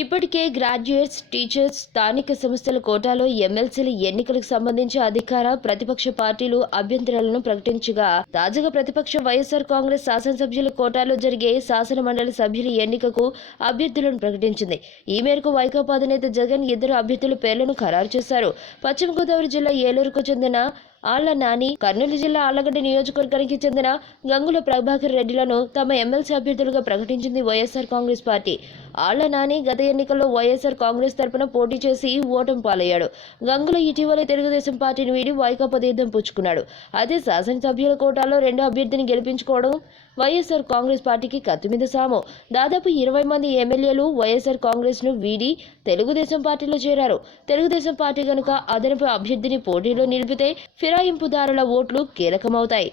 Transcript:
ఇప్పటికే graduates, teachers, స్థానిక సంస్థల కోటాలో ఎమ్మెల్సీల ఎన్నికలకు సంబంధించి అధికార, ప్రతిపక్ష పార్టీలు అభ్యంతరాలను ప్రకటించగా, తాజాగా ప్రతిపక్ష వైఎస్ఆర్ కాంగ్రెస్ శాసనసభ్యుల కోటాలో జరిగే శాసన మండలి సభ్యుల ఎన్నికకు అభ్యర్థులను ప్రకటించింది. ఈ మేరకు వైకాపా అధినేత జగన్ ఇద్దరు అభ్యర్థుల పేర్లను ఖరారు చేశారు. పశ్చిమ గోదావరి జిల్లా ఏలూరుకు చెందిన ఆళ్ల నాని, కర్నూలు జిల్లా ఆళ్లగడ్డ నియోజకవర్గానికి చెందిన గంగుల ప్రభాకర్ రెడ్డిలను తమ ఎమ్మెల్సీ అభ్యర్థులుగా ప్రకటించింది వైఎస్ఆర్ కాంగ్రెస్ పార్టీ. ఆళ్ల నాని గత ఎన్నికల్లో వైఎస్ఆర్ కాంగ్రెస్ తరపున పోటీ చేసి ఓటమి పాలయ్యాడు. గంగుల ఇటీవలే తెలుగుదేశం పార్టీని వీడి వైకాపా తీర్థం పుచ్చుకున్నాడు. అయితే శాసనసభ్యుల కోటాలో రెండో అభ్యర్థిని గెలిపించుకోవడం వైఎస్ఆర్ కాంగ్రెస్ పార్టీకి కత్తి మీద సాము. దాదాపు 20 మంది ఎమ్మెల్యేలు వైఎస్ఆర్ కాంగ్రెస్ ను వీడి తెలుగుదేశం పార్టీలో చేరారు. తెలుగుదేశం పార్టీ గనుక అదనపు అభ్యర్థిని పోటీలో నిలిపితే ఫిరాయింపుదారుల ఓట్లు కీలకమవుతాయి.